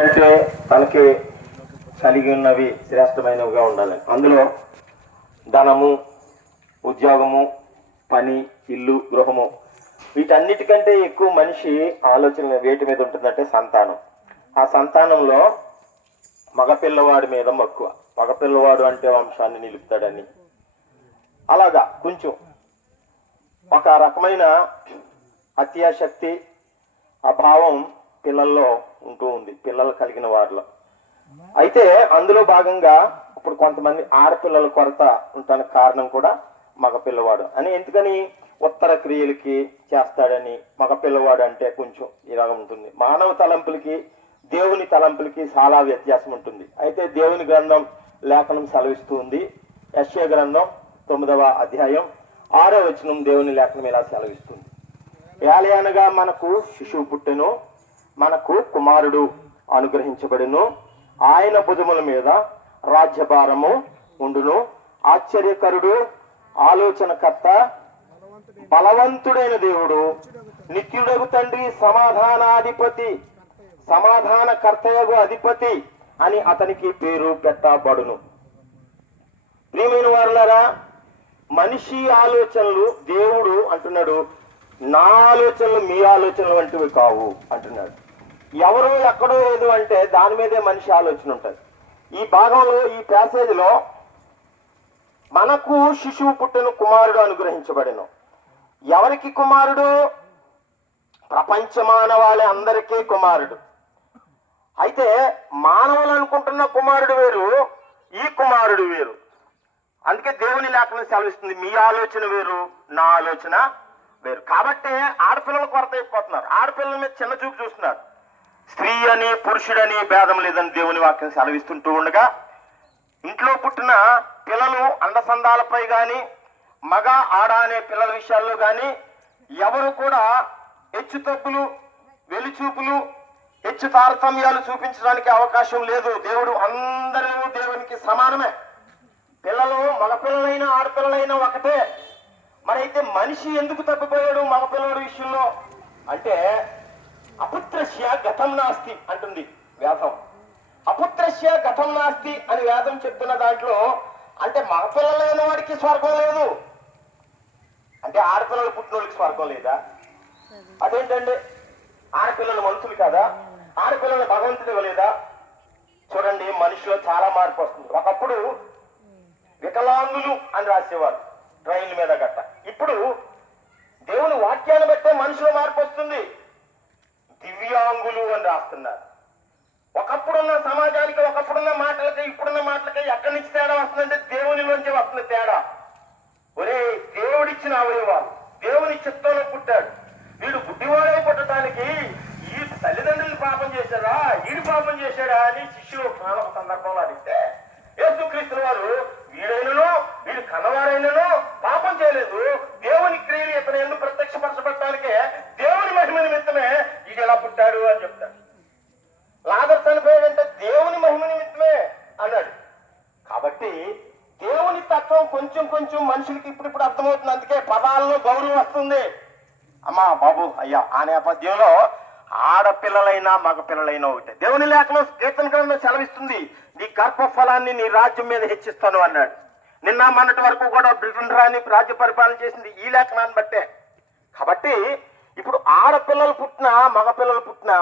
అంటే తనకి కలిగి ఉన్నవి శ్రేష్టమైనవిగా ఉండాలి. అందులో ధనము, ఉద్యోగము, పని, ఇల్లు, గృహము, వీటన్నిటికంటే ఎక్కువ మనిషి ఆలోచన వేటి మీద ఉంటుందంటే సంతానం. ఆ సంతానంలో మగపిల్లవాడి మీద మక్కువ. మగపిల్లవాడు అంటే వంశాన్ని నిలుపుతాడని, అలాగా కొంచెం ఒక రకమైన అత్యాశక్తి, అభావం పిల్లల్లో ఉంటూ ఉంది, పిల్లలు కలిగిన వారిలో. అయితే అందులో భాగంగా ఇప్పుడు కొంతమంది ఆడపిల్లల కొరత ఉండటానికి కారణం కూడా మగపిల్లవాడు అని. ఎందుకని? ఉత్తర క్రియలకి చేస్తాడని. మగపిల్లవాడు అంటే కొంచెం ఇలాగ ఉంటుంది. మానవ తలంపులకి దేవుని తలంపులకి చాలా వ్యత్యాసం ఉంటుంది. అయితే దేవుని గ్రంథం లేఖనం సెలవిస్తూ ఉంది. యెషయా గ్రంథం 9వ అధ్యాయం 6వ వచనం దేవుని లేఖనం ఇలా సెలవిస్తుంది. ఏలయనగా మనకు శిశువు పుట్టెను, మనకు కుమారుడు అనుగ్రహించబడును, ఆయన భుజముల మీద రాజ్యభారము ఉండును. ఆశ్చర్యకరుడు, ఆలోచనకర్త, బలవంతుడైన దేవుడు, నిత్యుడగు తండ్రి, సమాధానాధిపతి, సమాధానకర్తయగు అధిపతి అని అతనికి పేరు పెట్టబడును. ప్రియమైన వారులారా, మనిషి ఆలోచనలు దేవుడు అంటున్నాడు, నా ఆలోచనలు మీ ఆలోచనలు వంటివి కావు అంటున్నాడు. ఎవరో ఎక్కడో లేదు అంటే దాని మీదే మనిషి ఆలోచన ఉంటుంది. ఈ భాగంలో, ఈ ప్యాసేజ్లో మనకు శిశువు పుట్టిన, కుమారుడు అనుగ్రహించబడెను. ఎవరికి కుమారుడు? ప్రపంచ మానవాళి అందరికీ కుమారుడు. అయితే మానవులు అనుకుంటున్న కుమారుడు వేరు, ఈ కుమారుడు వేరు. అందుకే దేవుని లేఖనం సెలవిస్తుంది, మీ ఆలోచన వేరు, నా ఆలోచన వేరు. కాబట్టి ఆడపిల్లల కొరత అయిపోతున్నారు. ఆడపిల్లల మీద చిన్న చూపు చూస్తున్నారు. స్త్రీ అని పురుషుడని భేదం లేదని దేవుని వాక్యం సెలవిస్తుంటూ ఉండగా, ఇంట్లో పుట్టిన పిల్లలు అండసందాలపై కానీ, మగ ఆడ అనే పిల్లల విషయాల్లో కానీ ఎవరు కూడా హెచ్చు తప్పులు, వెలిచూపులు, హెచ్చు తారతమ్యాలు చూపించడానికి అవకాశం లేదు. దేవుడు అందరూ దేవునికి సమానమే. పిల్లలు మగపిల్లలైనా ఆడపిల్లలైనా ఒకటే. మరైతే మనిషి ఎందుకు తప్పిపోయాడు మగపిల్లడి విషయంలో అంటే, అపుత్రస్య గతం నాస్తి అంటుంది వేదం. అపుత్రస్య గతం నాస్తి అని వేదం చెప్తున్న దాంట్లో అంటే మగపిల్లలైన వాడికి స్వర్గం లేదు అంటే ఆడపిల్లలు పుట్టిన వాళ్ళకి స్వర్గం లేదా? అదేంటండి, ఆడపిల్లలు మనుషులు కాదా? ఆడపిల్లలు భగవంతుడు ఇవ్వలేదా? చూడండి, మనిషిలో చాలా మార్పు వస్తుంది. ఒకప్పుడు వికలాంగులు అని రాసేవారు ట్రైన్ల మీద గట్ట. ఇప్పుడు దేవుని వాక్యాన్ని బట్టే మనిషిలో మార్పు వస్తుంది, దివ్యాంగులు అని రాస్తున్నారు. ఒకప్పుడున్న సమాజానికి, ఒకప్పుడున్న మాటలకి, ఇప్పుడున్న మాటలకి ఎక్కడి నుంచి తేడా వస్తుందంటే దేవునిలోంచి వస్తుంది తేడా. ఒరే, దేవుడిచ్చిన అవయవాలు, దేవుని చిత్తంలో పుట్టాడు. వీడు బుద్ధివాడై పుట్టడానికి ఈ తల్లిదండ్రులు పాపం చేశారా, వీడు పాపం చేశాడా అని శిష్యులు ఒక సందర్భంలో అడిగితే, యేసుక్రీస్తు వారు వీడైనను వీడు కన్నవారైనను పాపం చేయలేదు, దేవుని క్రియలు ఇతను ఎందుకు ప్రత్యక్షపరచబడటానికే దేవుని మహిమ నిమిత్తమే ఇది ఎలా పుట్టాడు అని చెప్తాడు. లాజరు చనిపోయాడంటే దేవుని మహిమ నిమిత్తమే అన్నాడు. కాబట్టి దేవుని తత్వం కొంచెం కొంచెం మనుషులకి ఇప్పుడిప్పుడు అర్థమవుతుంది. అందుకే పదాల్లో గౌరవం వస్తుంది. అమ్మా బాబు అయ్యా ఆ నేపథ్యంలో ఆడపిల్లలైనా మగపిల్లలైనా ఒకటే. దేవుని లేఖనం కీర్తన గ్రంథం సెలవిస్తుంది, నీ గర్భఫలాన్ని నీ రాజ్యం మీద హెచ్చిస్తాను అన్నాడు. నిన్న మొన్నటి వరకు కూడా బ్రిటన్ రాని రాజ్య పరిపాలన చేసింది ఈ లేఖనాన్ని బట్టే. కాబట్టి ఇప్పుడు ఆడపిల్లలు పుట్టినా మగపిల్లలు పుట్టినా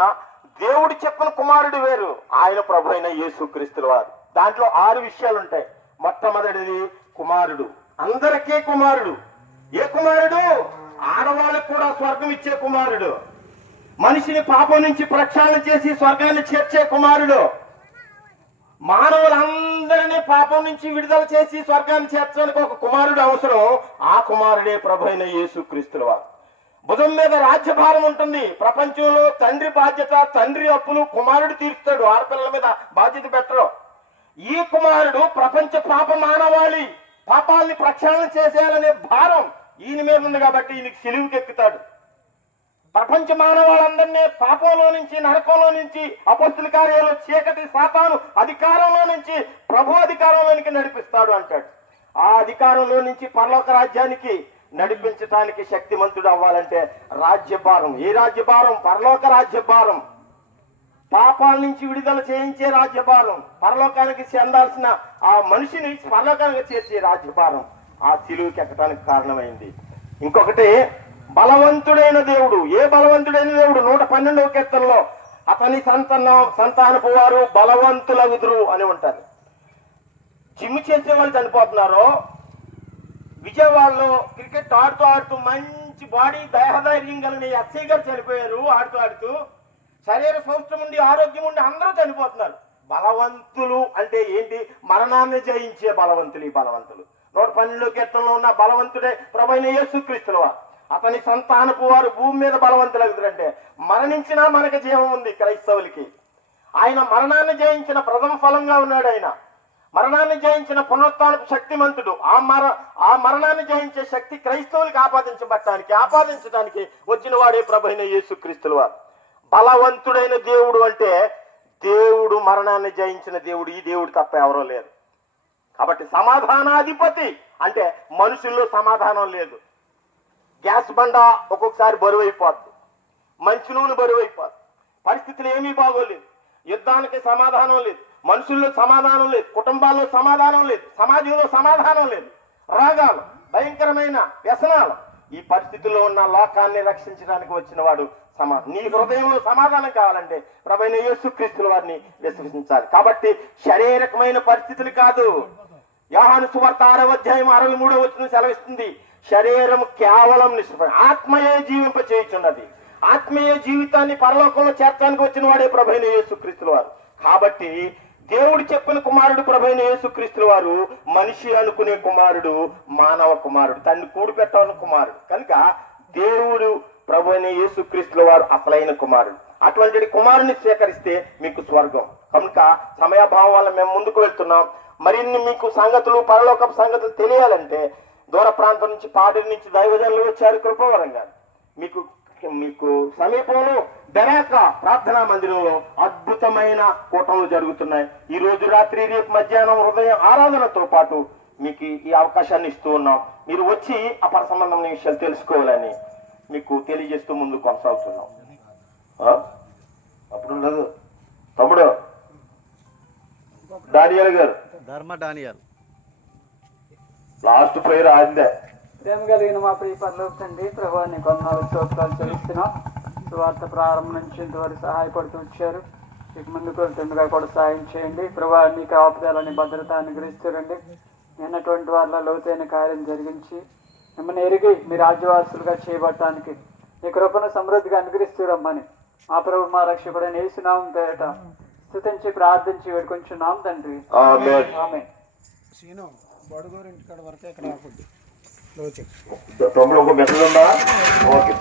దేవుడు చెప్పిన కుమారుడు వేరు, ఆయన ప్రభు అయిన యేసుక్రీస్తుల వారు. దాంట్లో 6 విషయాలు ఉంటాయి. మొట్టమొదటిది కుమారుడు, అందరికీ కుమారుడు. ఏ కుమారుడు? ఆడవాళ్ళకు కూడా స్వర్గం ఇచ్చే కుమారుడు, మనిషిని పాపం నుంచి ప్రక్షాళన చేసి స్వర్గాన్ని చేర్చే కుమారుడు, మానవులందరినీ పాపం నుంచి విడుదల చేసి స్వర్గాన్ని చేర్చడానికి ఒక కుమారుడు అవసరం. ఆ కుమారుడే ప్రభు అయిన యేసుక్రీస్తుల వారు. భుజం మీద రాజ్యభారం ఉంటుంది. ప్రపంచంలో తండ్రి బాధ్యత, తండ్రి అప్పులు కుమారుడు తీరుస్తాడు, ఆడపిల్లల మీద బాధ్యత పెట్టరు. ఈ కుమారుడు ప్రపంచ పాప మానవాళి పాపాలని ప్రక్షాళన చేసేయాలనే భారం ఈయన మీద ఉంది కాబట్టి ఈయనకి సిలువుకి ఎక్కుతాడు. ప్రపంచ మానవాళ్ళందరినీ పాపంలో నుంచి, నరకంలో నుంచి, అపొస్తల కార్యాలు, చీకటి, సాతాను అధికారంలో నుంచి ప్రభు అధికారంలోనికి నడిపిస్తాడు అంటాడు. ఆ అధికారంలో నుంచి పరలోక రాజ్యానికి నడిపించడానికి శక్తిమంతుడు అవ్వాలంటే రాజ్యభారం. ఏ రాజ్యభారం? పరలోక రాజ్యభారం. పాపాల నుంచి విడుదల చేయించే రాజ్యభారం, పరలోకానికి చెందాల్సిన ఆ మనిషిని పరలోకానికి చేర్చే రాజ్యభారం ఆ సిలువుకి ఎక్కడానికి కారణమైంది. ఇంకొకటి, బలవంతుడైన దేవుడు. ఏ బలవంతుడైన దేవుడు? 112వ కీర్తనలో అతని సంతానపు వారు బలవంతులగుదురు అని ఉంటారు. జిమ్ చేసే వాళ్ళు చనిపోతున్నారు. విజయవాడలో క్రికెట్ ఆడుతూ ఆడుతూ మంచి బాడీ దేహధైర్యం కలిగిన ఎస్ఐ గారు చనిపోయారు. ఆడుతూ ఆడుతూ శరీర సౌష్ఠం ఉండి ఆరోగ్యం ఉండి అందరూ చనిపోతున్నారు. బలవంతులు అంటే ఏంటి? మరణాన్ని జయించే బలవంతులు. ఈ బలవంతులు 112వ కీర్తనలో ఉన్న బలవంతుడే ప్రభువైన యేసుక్రీస్తు వారు. అతని సంతానపు వారు భూమి మీద బలవంతులగుదురంటే మరణించినా మనకు జీవం ఉంది క్రైస్తవులకి. ఆయన మరణాన్ని జయించిన ప్రథమ ఫలంగా ఉన్నాడు. ఆయన మరణాన్ని జయించిన పునరుత్థానపు శక్తిమంతుడు. ఆ మరణాన్ని జయించే శక్తి క్రైస్తవులకి ఆపాదించడానికి వచ్చిన వాడే ప్రభువైన యేసుక్రీస్తు వారు. బలవంతుడైన దేవుడు అంటే దేవుడు మరణాన్ని జయించిన దేవుడు. ఈ దేవుడు తప్ప ఎవరో లేరు. కాబట్టి సమాధానాధిపతి అంటే మనుషుల్లో సమాధానం లేదు. గ్యాస్ బండ ఒక్కొక్కసారి బరువు అయిపోద్ది, మంచి నూనె బరువు అయిపోద్ది, పరిస్థితులు ఏమీ బాగోలేదు, యుద్ధానికి సమాధానం లేదు, మనుషుల్లో సమాధానం లేదు, కుటుంబాల్లో సమాధానం లేదు, సమాజంలో సమాధానం లేదు, రాగాలు, భయంకరమైన వ్యసనాలు. ఈ పరిస్థితుల్లో ఉన్న లోకాన్ని రక్షించడానికి వచ్చిన వాడు నీ హృదయంలో సమాధానం కావాలంటే ప్రభువైన యేసుక్రీస్తు వారిని విశ్వసించాలి. కాబట్టి శారీరకమైన పరిస్థితులు కాదు. యోహాను సువార్త 6వ అధ్యాయం 63వ వచనం సెలవిస్తుంది, శరీరం కేవలం నిష్ఫలం, ఆత్మయే జీవింప చేయుచున్నది. ఆత్మీయ జీవితాన్ని పరలోకంలో చేర్చడానికి వచ్చిన వాడే ప్రభువైన యేసుక్రీస్తు వారు. కాబట్టి దేవుడు చెప్పిన కుమారుడు ప్రభువైన యేసుక్రీస్తు వారు మనిషి అనుకునే కుమారుడు, మానవ కుమారుడు, తన్ని కూడి పెట్టాలని కుమారుడు. కనుక దేవుడు ప్రభువైన యేసుక్రీస్తు వారు అసలైన కుమారుడు. అటువంటి కుమారుని స్వీకరిస్తే మీకు స్వర్గం. కనుక సమయాభావం వల్ల మేము ముందుకు వెళ్తున్నాం. మరిన్ని మీకు సంగతులు, పరలోకపు సంగతులు తెలియాలంటే దూర ప్రాంతం నుంచి, పాడి నుంచి దైవజనులు వచ్చారు కృపవరంగా. మీకు సమీపంలో బెరాక ప్రార్థనా మందిరంలో అద్భుతమైన కూటములు జరుగుతున్నాయి. ఈ రోజు రాత్రి, రేపు మధ్యాహ్నం ఉదయం ఆరాధనతో పాటు మీకు ఈ అవకాశాన్ని ఇస్తూ ఉన్నాం. మీరు వచ్చి అపర సంబంధం విషయాలు తెలుసుకోవాలని మీకు తెలియజేస్తూ ముందు కొనసాగుతున్నాం. అప్పుడు ఉండదు తమ్ముడు డానియల్ గారు, డానియల్ లాస్ట్ ప్రేయర్ ఆందే. ప్రేమ కలిగిన మా ప్రియ పరలోక తండ్రి, ప్రభువా నీకు వందనాలు స్తోత్రాలు చెల్లిస్తున్నాం. సువార్త ప్రారంభం నుంచి ఇంతవరకు సహాయపడుతూ వచ్చారు. ఇక ముందుకు వెళ్తుండగా కూడా సాయం చేయండి. ప్రభువా నీ కాపుదలని భద్రత అనుగ్రహిస్తారండి. నిన్నటువంటి వాళ్ళ లోతైన కార్యం జరిగించి మిమ్మల్ని ఎరిగి మీ రాజ్యవాసులుగా చేయబడటానికి నీ కృపను సమృద్ధిగా అనుగ్రహిస్తురమ్మని మా ప్రభు మా రక్షకుడైన యేసునామం పేరట స్తుతించి ప్రార్థించి వేడుకొంచున్నాం తండ్రి. ఆమేన్. బడుగూరు ఇంటికాడ వరకే ఇక్కడ ఆపుద్ది. తమ్ముడు ఒక మెసేజ్ ఉందా? ఓకే.